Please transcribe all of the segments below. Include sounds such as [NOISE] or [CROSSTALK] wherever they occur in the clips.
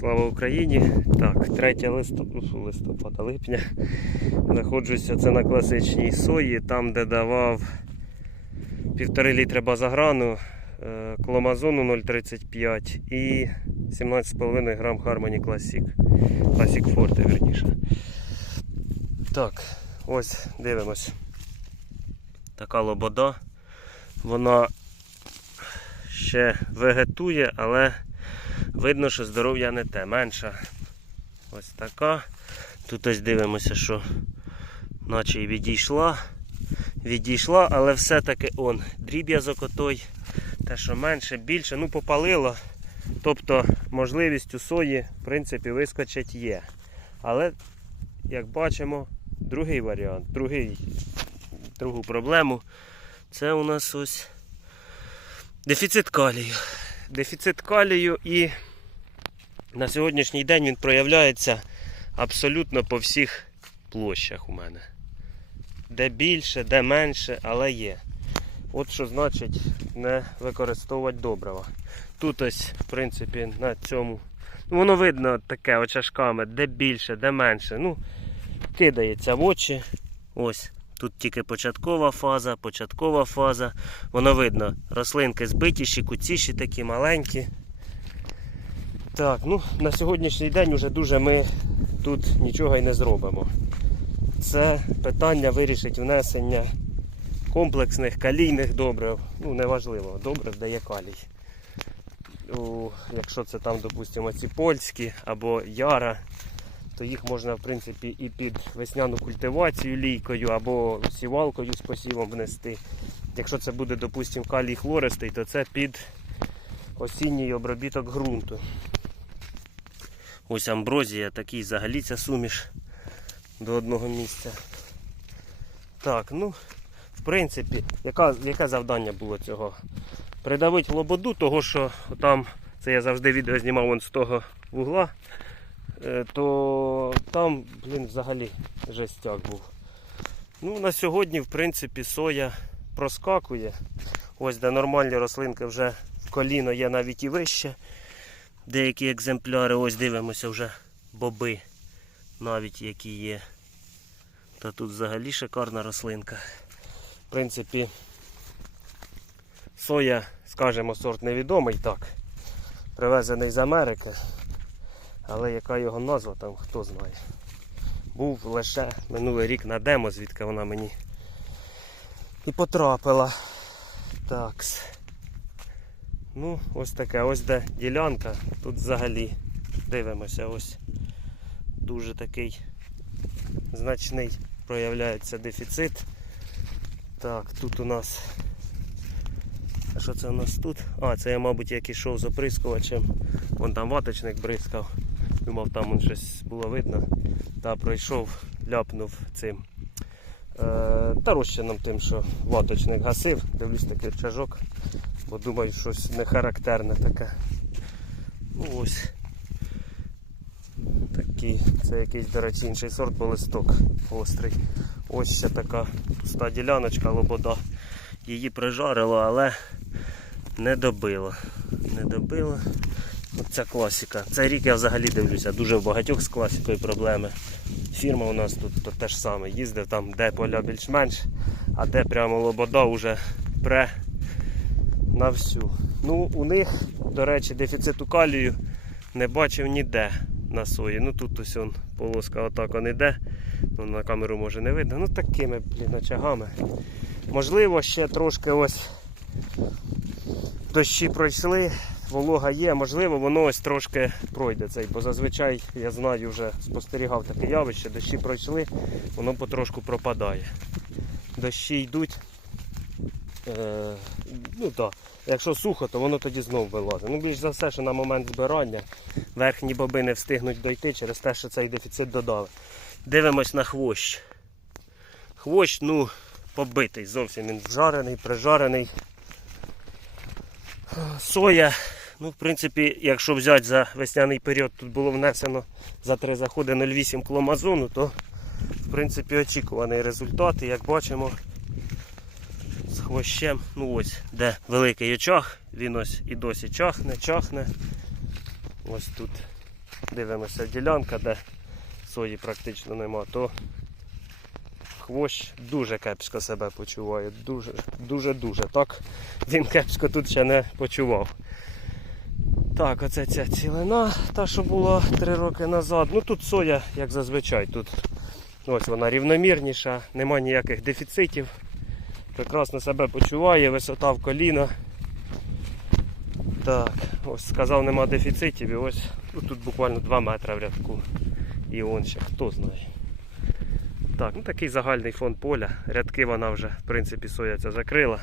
Слава Україні! Так, 3 листопада, листопада липня. Знаходжуся це на класичній сої, там де давав 1,5 літра базаграну, е, кломазону 0,35 і 17,5 грам Harmony Classic. Classic Forte, верніше. Так, ось дивимось. Така лобода. Вона ще вегетує, але видно, що здоров'я не те. Менша ось така. Тут ось дивимося, що наче і відійшла. Відійшла, але все-таки он, дріб'язок отой, те, що менше, більше, ну попалило. Тобто можливість у сої, в принципі, вискочить є. Але, як бачимо, другий варіант, другий, другу проблему це у нас ось дефіцит калію. Дефіцит калію і на сьогоднішній день він проявляється абсолютно по всіх площах у мене. Де більше, де менше, але є. От що значить не використовувати добрива. Тут ось, в принципі, на цьому. ну, Воно видно таке очашками, де більше, де менше. Ну, кидається в очі. Ось. Тут тільки початкова фаза, початкова фаза. Воно видно, рослинки збитіші, куціші такі маленькі. Так, ну на сьогоднішній день вже дуже ми тут нічого і не зробимо. Це питання вирішить внесення комплексних калійних добрив. Ну, неважливо, добрив дає калій. У, якщо це там, допустимо, ці польські або яра, то їх можна в принципі і під весняну культивацію лійкою або сівалкою з посівом внести. Якщо це буде, допустимо, калій хлористий, то це під осінній обробіток ґрунту. Ось амброзія, такий взагалі ця суміш до одного місця. Так, ну, в принципі, яка, яке завдання було цього? Придавити лободу, того що там, це я завжди відео знімав з того вугла, то там, блін, взагалі жестяк був. Ну, на сьогодні, в принципі, соя проскакує. Ось де нормальні рослинки вже в коліно є навіть і вище. Деякі екземпляри, ось дивимося вже боби, навіть які є. Та тут взагалі шикарна рослинка. В принципі, соя, скажімо, сорт невідомий так. Привезений з Америки. Але яка його назва там, хто знає. Був лише минулий рік на демо, звідки вона мені і потрапила. Такс. Ну, ось таке, ось де ділянка. Тут взагалі дивимося, ось дуже такий значний проявляється дефіцит. Так, тут у нас. А що це у нас тут? А, це я, мабуть, як ішов з оприскувачем. Вон там ваточник бризкав. Думав, там вон щось було видно. Та пройшов, ляпнув цим е, та розчином тим, що ваточник гасив. Дивлюсь такий чажок, бо думаю, щось не характерне таке. Ну ось. Такий, це якийсь, до речі, інший сорт, бо листок гострий. Ось ще така пуста діляночка, лобода. Її прижарило, але не добило. Не добило. Оця класика. Цей рік я взагалі дивлюся, дуже в багатьох з класикою проблеми. Фірма у нас тут то те саме. Їздив там, де поля більш-менш, а де прямо лобода вже пре на всю. Ну, у них, до речі, дефіциту калію не бачив ніде на сої. Ну тут ось он, полоска отак он іде. Ну, на камеру може не видно. Ну такими блін, очагами. Можливо, ще трошки ось дощі пройшли, волога є, можливо, воно ось трошки пройде цей, бо зазвичай я знаю, вже спостерігав таке явище, дощі пройшли, воно потрошку пропадає. Дощі йдуть. Е, ну так, якщо сухо, то воно тоді знову вилазить. Ну, більш за все, що на момент збирання верхні боби не встигнуть дойти через те, що цей дефіцит додали. Дивимось на хвощ. Хвощ, ну, побитий, зовсім він вжарений, прижарений. Соя, ну, в принципі, якщо взяти за весняний період, тут було внесено за три заходи 0,8 кломазону, то в принципі очікуваний результат. І як бачимо, з хвощем, ну ось, де великий очаг, він ось і досі чахне, чахне. Ось тут дивимося ділянка, де сої практично нема, то хвощ дуже кепсько себе почуває. Дуже, дуже, дуже. Так він кепсько тут ще не почував. Так, оце ця цілина, та що була 3 роки назад. Ну тут соя, як зазвичай, тут ось вона рівномірніша, нема ніяких дефіцитів. Прекрасно себе почуває, висота в коліна. Так, ось сказав, нема дефіцитів і ось ну, тут буквально 2 метри в рядку. І он ще хто знає. Так, ну такий загальний фон поля. Рядки вона вже, в принципі, соя ця закрила.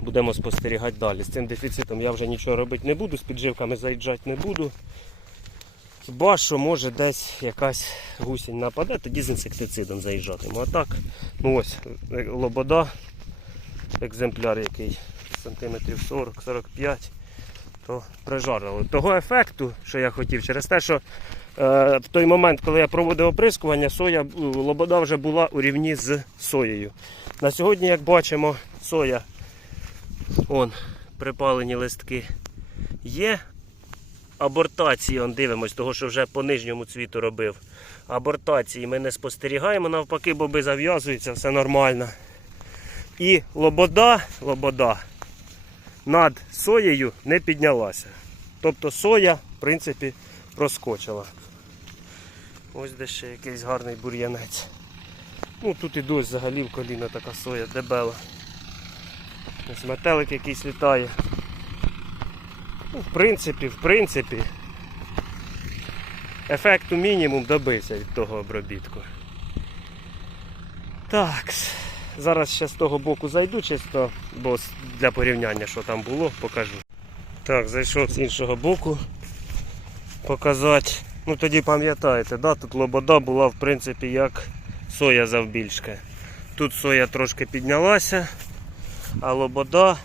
Будемо спостерігати далі. З цим дефіцитом я вже нічого робити не буду, з підживками заїжджати не буду. Хіба що може десь якась гусінь нападе, тоді з інсектицидом заїжджатиму. А так, ну ось лобода, екземпляр який сантиметрів 40-45, то прижарило. Того ефекту, що я хотів, через те, що е, в той момент, коли я проводив оприскування, соя, е, лобода вже була у рівні з соєю. На сьогодні, як бачимо, соя, он, припалені листки є. Абортації, он дивимось, того, що вже по нижньому цвіту робив. Абортації ми не спостерігаємо, навпаки, боби зав'язуються, все нормально. І лобода, лобода над соєю не піднялася. Тобто соя, в принципі, проскочила. Ось де ще якийсь гарний бур'янець. Ну тут і дощ взагалі в коліна така соя дебела. Ось метелик якийсь літає. Ну, в принципі, в принципі, ефекту мінімум добився від того обробітку. Так, зараз ще з того боку зайду чисто, бо для порівняння, що там було, покажу. Так, зайшов з іншого боку показати. Ну тоді пам'ятаєте, да, тут лобода була в принципі як соя завбільшка. Тут соя трошки піднялася, а лобода,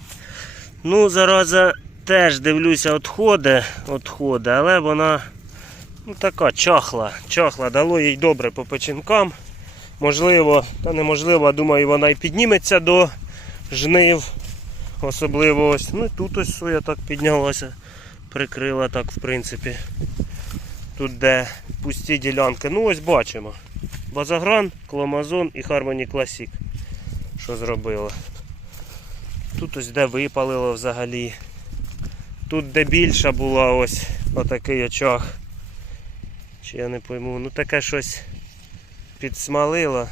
ну зараза теж дивлюся, отходи, отходи, але вона ну, така чахла, чахла, дало їй добре по печінкам. Можливо, та неможливо, думаю, вона і підніметься до жнив. Особливо ось. Ну і тут ось соя так піднялася, прикрила так, в принципі. Тут де пусті ділянки. Ну ось бачимо. Базагран, Кломазон і Harmony Classic. Що зробило. Тут ось де випалило взагалі. Тут де більша була ось отакий очаг. Чи я не пойму. Ну таке щось підсмалило.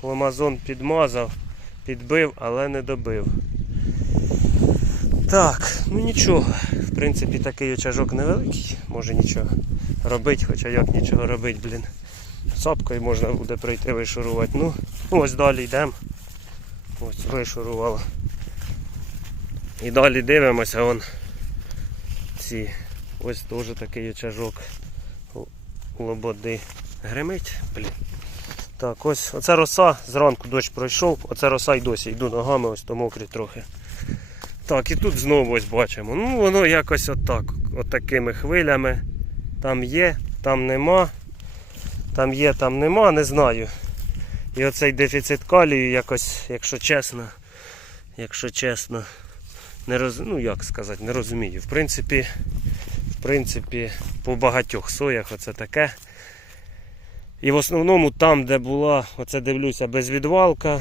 Кломазон підмазав, підбив, але не добив. Так, ну нічого. В принципі, такий очажок невеликий, може нічого робити, хоча як нічого робити, блін. Сапкою можна буде прийти вишурувати. Ну ось далі йдемо. Ось вишурувало. І далі дивимося, вон ці. Ось теж такий очажок лободи. Гримить, блін. Так, ось оце роса, зранку дощ пройшов, оце роса й досі йду ногами, ось то мокрі трохи. Так, і тут знову ось бачимо. Ну воно якось отак, отакими хвилями. Там є, там нема. Там є, там нема, не знаю. І оцей дефіцит калію якось, якщо чесно, якщо чесно, не роз... ну як сказати, не розумію. В принципі, в принципі, по багатьох соях оце таке. І в основному там, де була, оце дивлюся, безвідвалка.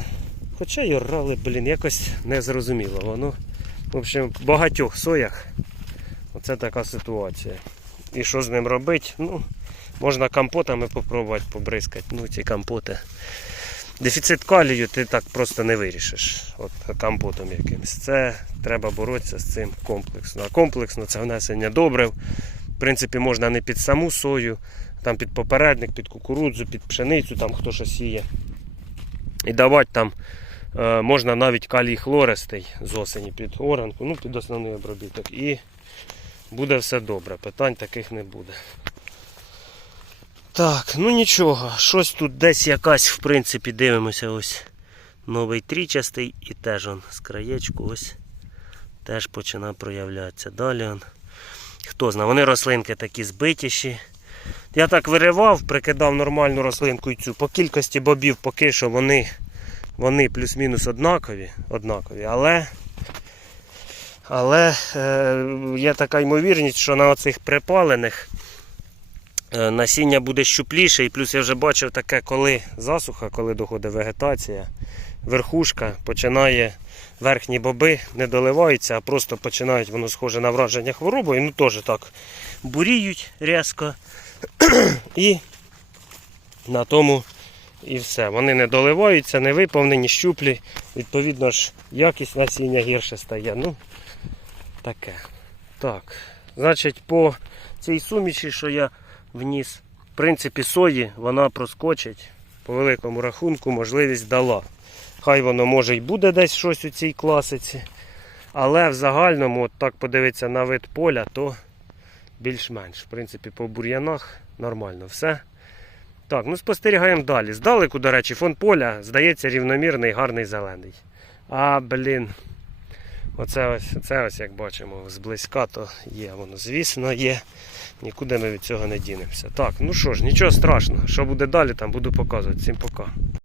Хоча й орали, блін, якось не зрозуміло воно. В общем, в багатьох соях оце така ситуація. І що з ним робити? Ну, можна компотами попробувати побризкати. Ну, ці компоти. Дефіцит калію ти так просто не вирішиш. От компотом якимось. Це треба боротися з цим комплексно. А комплексно це внесення добрив. В принципі, можна не під саму сою, там під попередник, під кукурудзу, під пшеницю, там хто що сіє. І давати там е, можна навіть калій хлористий з осені під оранку, ну під основний обробіток. І буде все добре, питань таких не буде. Так, ну нічого, щось тут десь якась, в принципі, дивимося ось новий трічастий і теж он з краєчку ось теж починає проявлятися. Далі он. Хто знає, вони рослинки такі збитіші. Я так виривав, прикидав нормальну рослинку і цю. По кількості бобів поки що вони, вони плюс-мінус однакові, однакові, але Але е, є така ймовірність, що на оцих припалених насіння буде щупліше. І плюс я вже бачив таке, коли засуха, коли доходить вегетація, верхушка починає, верхні боби не доливаються, а просто починають воно схоже на враження хворобою. Ну теж так буріють різко. [CLEARS THROAT] І на тому і все. Вони не доливаються, не виповнені, щуплі. Відповідно ж, якість насіння гірше стає. Ну, таке. Так. Значить, по цій суміші, що я вніс, в принципі, сої вона проскочить. По великому рахунку, можливість дала. Хай воно може й буде десь щось у цій класиці. Але в загальному, от так подивитися на вид поля, то більш-менш. В принципі, по бур'янах нормально все. Так, ну спостерігаємо далі. Здалеку, до речі, фон поля здається рівномірний, гарний зелений. А, блін. Оце ось, оце ось, як бачимо, зблизька, то є воно, звісно, є. Нікуди ми від цього не дінемося. Так, ну що ж, нічого страшного. Що буде далі, там буду показувати. Всім пока.